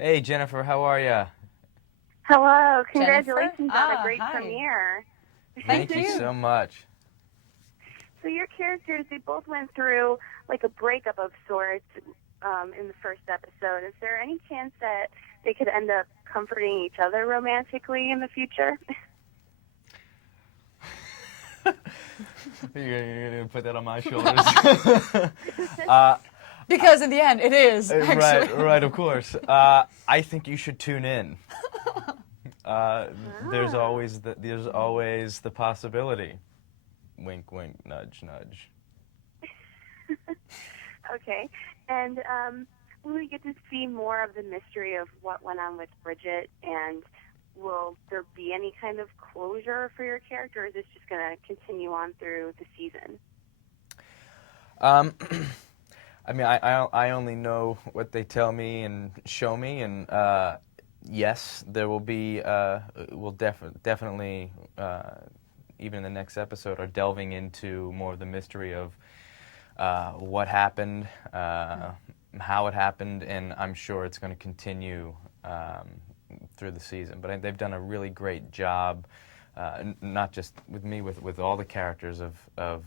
Hey, Jennifer, how are ya? Hello, Jennifer? congratulations on a great Hi. premiere. Thank Thank you you. so much. So your characters, they both went through like a breakup of sorts in the first episode. Is there any chance that they could end up comforting each other romantically in the future? You're gonna put that on my shoulders. uh, Because in the end, it is, actually. right, of course. I think you should tune in. There's always the possibility. Wink, wink, nudge, nudge. Okay. And will we get to see more of the mystery of what went on with Bridget? And will there be any kind of closure for your character, or is this just going to continue on through the season? Um, I mean, I only know what they tell me and show me, and yes, there will be. We'll definitely, even in the next episode, are delving into more of the mystery of what happened, how it happened, and I'm sure it's going to continue through the season. But they've done a really great job, not just with me, with all the characters of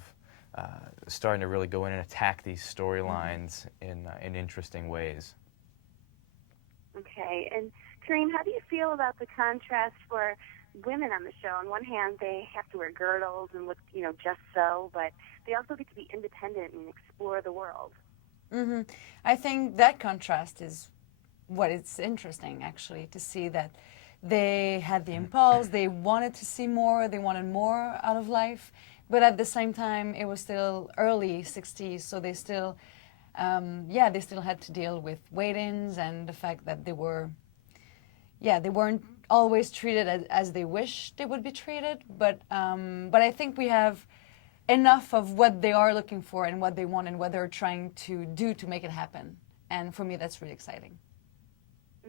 starting to really go in and attack these storylines in interesting ways. Okay. And Karine, how do you feel about the contrast for women on the show? On one hand, they have to wear girdles and look, just so, but they also get to be independent and explore the world. I think that contrast is what it's interesting, actually, to see that they had the impulse, they wanted to see more, they wanted more out of life, but at the same time, it was still early 60s, so they still, they still had to deal with weigh-ins and the fact that they weren't always treated as they wished they would be treated, but I think we have enough of what they are looking for and what they want and what they're trying to do to make it happen. And for me, that's really exciting.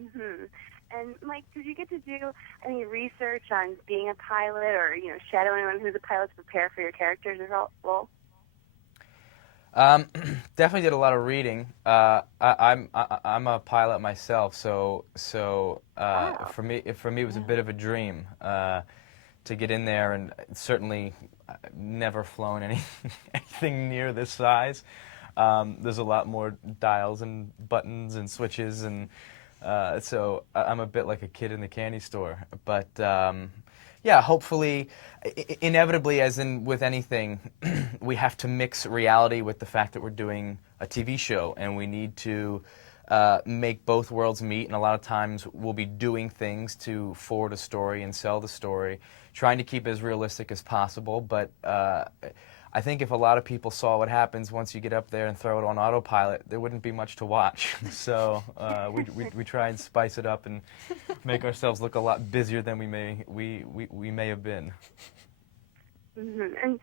Mm-hmm. And Mike, did you get to do any research on being a pilot or, shadowing anyone who's a pilot to prepare for your character's role? Definitely did a lot of reading. I'm a pilot myself, so Oh. for me it was a bit of a dream to get in there, and certainly never flown anything near this size. There's a lot more dials and buttons and switches, and so I'm a bit like a kid in the candy store. But yeah, hopefully, inevitably, as in with anything, we have to mix reality with the fact that we're doing a TV show, and we need to make both worlds meet. And a lot of times, we'll be doing things to forward a story and sell the story, trying to keep it as realistic as possible. But I think if a lot of people saw what happens once you get up there and throw it on autopilot, there wouldn't be much to watch. So we try and spice it up and make ourselves look a lot busier than we may have been. Mm-hmm. And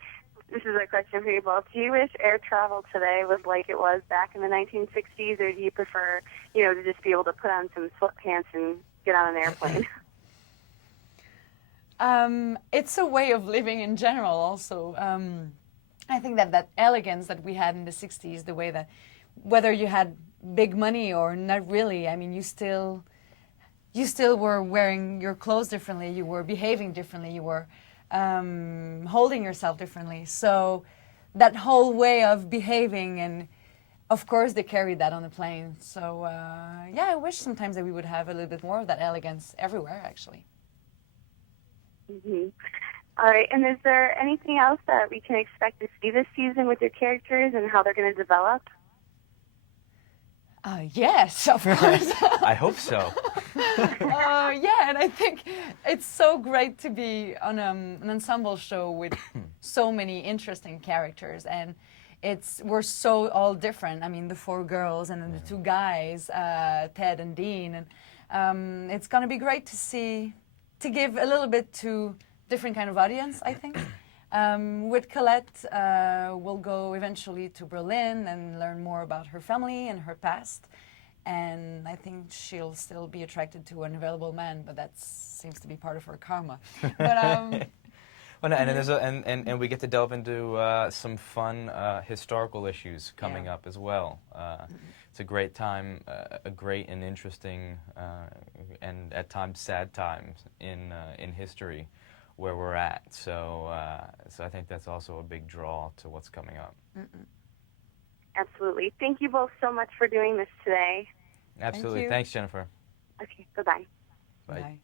this is a question for you both. Do you wish air travel today was like it was back in the 1960s, or do you prefer, to just be able to put on some sweatpants and get on an airplane? It's a way of living in general also. I think that elegance that we had in the 60s, the way that whether you had big money or not really, I mean, you still were wearing your clothes differently, you were behaving differently, you were holding yourself differently. So that whole way of behaving, and of course they carried that on the plane. So I wish sometimes that we would have a little bit more of that elegance everywhere, actually. Mm-hmm. All right, and is there anything else that we can expect to see this season with your characters and how they're going to develop? Yes, of course. I hope so. And I think it's so great to be on an ensemble show with so many interesting characters, and we're so all different. I mean, the four girls and then the two guys, Ted and Dean, and it's going to be great to give a little bit to different kind of audience, I think. With Colette, we'll go eventually to Berlin and learn more about her family and her past. And I think she'll still be attracted to an available man, but that seems to be part of her karma. But Well, no, and then and we get to delve into some fun historical issues coming up as well. It's a great time, a great and interesting and at times sad times in history where we're at. So so I think that's also a big draw to what's coming up. Absolutely. Thank you both so much for doing this today. Absolutely. you. Thanks, Jennifer. Okay, bye-bye. Bye. Bye.